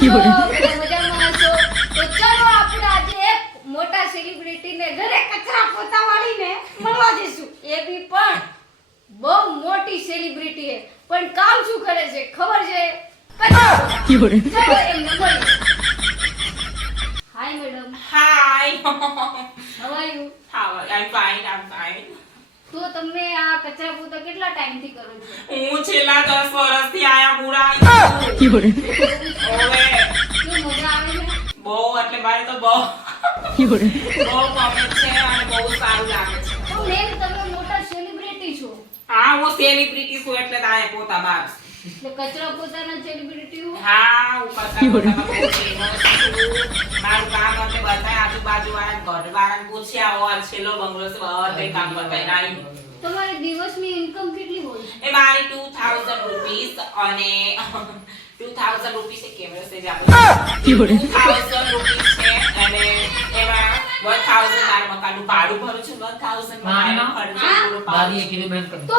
કેમ છો? મજામાં છો? તો ચાલો આપણે આજે એક મોટા સેલિબ્રિટીને ઘરે કચરા પોતા વાળીને મળવા જઈશું. એ બી પણ બહુ મોટી સેલિબ્રિટી છે, પણ કામ શું કરે છે ખબર છે? કચરા પોતા. ચાલો એમને મળીએ. Hi madam. Hi. How are you? How are you? I'm fine. I'm fine. તો તમે આ કચરા પોતા કેટલા ટાઈમથી કરો છો? હું છેલ્લા 10 વર્ષથી આયા પુરાણી કેવું છું. હવે મજા આવે છે? બહુ એટલે મારે તો બહુ બહુ ગમે છે અને બહુ સારું લાગે છે. તો મેમ તમે મોટા સેલિબ્રિટી છો, હા હું સેલિબ્રિટી છું એટલે તો આયા પોતા બાર. એટલે કચરા પોતાના સેલિબ્રિટી હો. હા હું કરતા પોતામાં બહુ famous છું. મારું કામ એટલે બધા આજુબાજુ વાળા ઘરવાળાને પૂછ્યા ઓર છેલ્લો બંગલો છે બધે કામ બતાવી. તમારી દિવસની ઇન્કમ કેટલી હોય છે? એ મારી 2000 રૂપીસ અને 2000 રૂપીસ એક કેમેરા છે જે આપણે 2000 રૂપીસ છે અને એમાં 1000 મારા મકાનનું ભાડું ભરું છું, 1000 મારા ખર્ચો પૂરો પાડું છું. તો